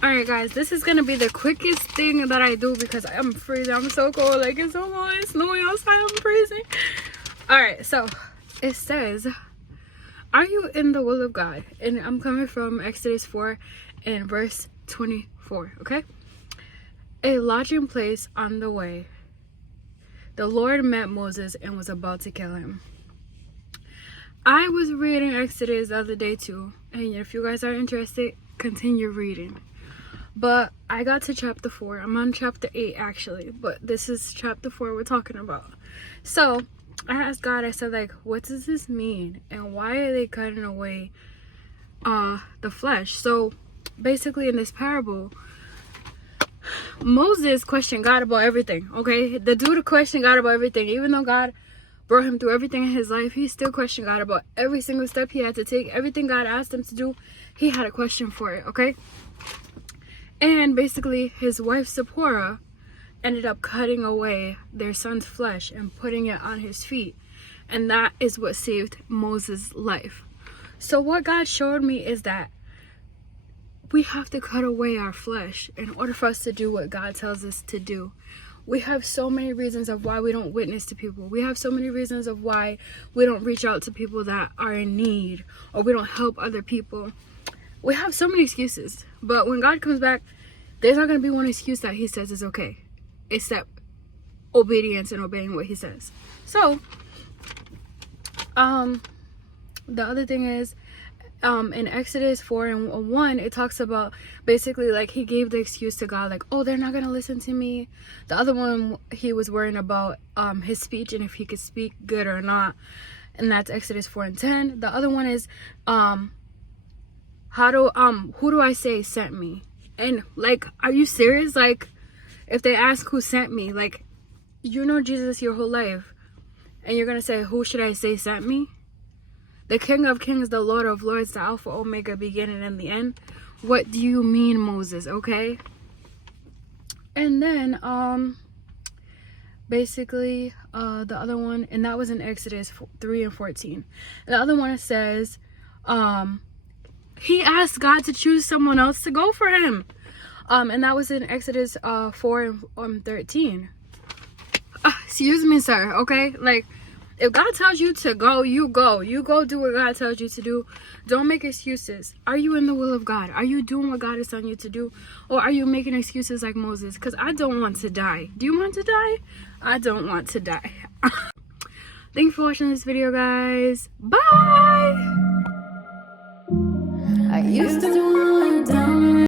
Alright guys, this is gonna be the quickest thing that I do because I'm freezing. I'm so cold. Like, it's so cold. It's snowing outside. I'm freezing. Alright, so it says, are you in the will of God? And I'm coming from Exodus 4 and verse 24. Okay, a lodging place on the way, the Lord met Moses and was about to kill him. I was reading Exodus the other day too, and if you guys are interested, continue reading. But I got to chapter 4. I'm on chapter 8 actually, but this is chapter 4 we're talking about. So I asked God, I said, like, what does this mean? And why are they cutting away the flesh? So basically in this parable, Moses questioned God about everything, okay? The dude questioned God about everything. Even though God brought him through everything in his life, he still questioned God about every single step he had to take. Everything God asked him to do, he had a question for it, okay? And basically his wife Zipporah ended up cutting away their son's flesh and putting it on his feet, and that is what saved Moses' life. So what God showed me is that we have to cut away our flesh in order for us to do what God tells us to do. We have so many reasons of why we don't witness to people. We have so many reasons of why we don't reach out to people that are in need, or we don't help other people. We have so many excuses, but when God comes back, there's not going to be one excuse that he says is okay, except obedience and obeying what he says. So the other thing is, in Exodus 4 and 1, it talks about basically like he gave the excuse to God, like, oh, they're not gonna listen to me. The other one, he was worrying about his speech and if he could speak good or not, and that's Exodus 4 and 10. The other one is who do I say sent me? And like, are you serious? Like, if they ask who sent me, like, you know Jesus your whole life, and you're gonna say, who should I say sent me? The King of Kings, the Lord of Lords, the Alpha, Omega, beginning and the end. What do you mean, Moses? Okay. And then basically the other one, and that was in Exodus 3 and 14. The other one says he asked God to choose someone else to go for him, and that was in Exodus 4 and 13. Excuse me, sir. Okay, like, if God tells you to go, you go. You go do what God tells you to do. Don't make excuses. Are you in the will of God? Are you doing what God is telling you to do? Or are you making excuses like Moses? Because I don't want to die. Do you want to die? I don't want to die. Thank you for watching this video, guys. Bye! I used to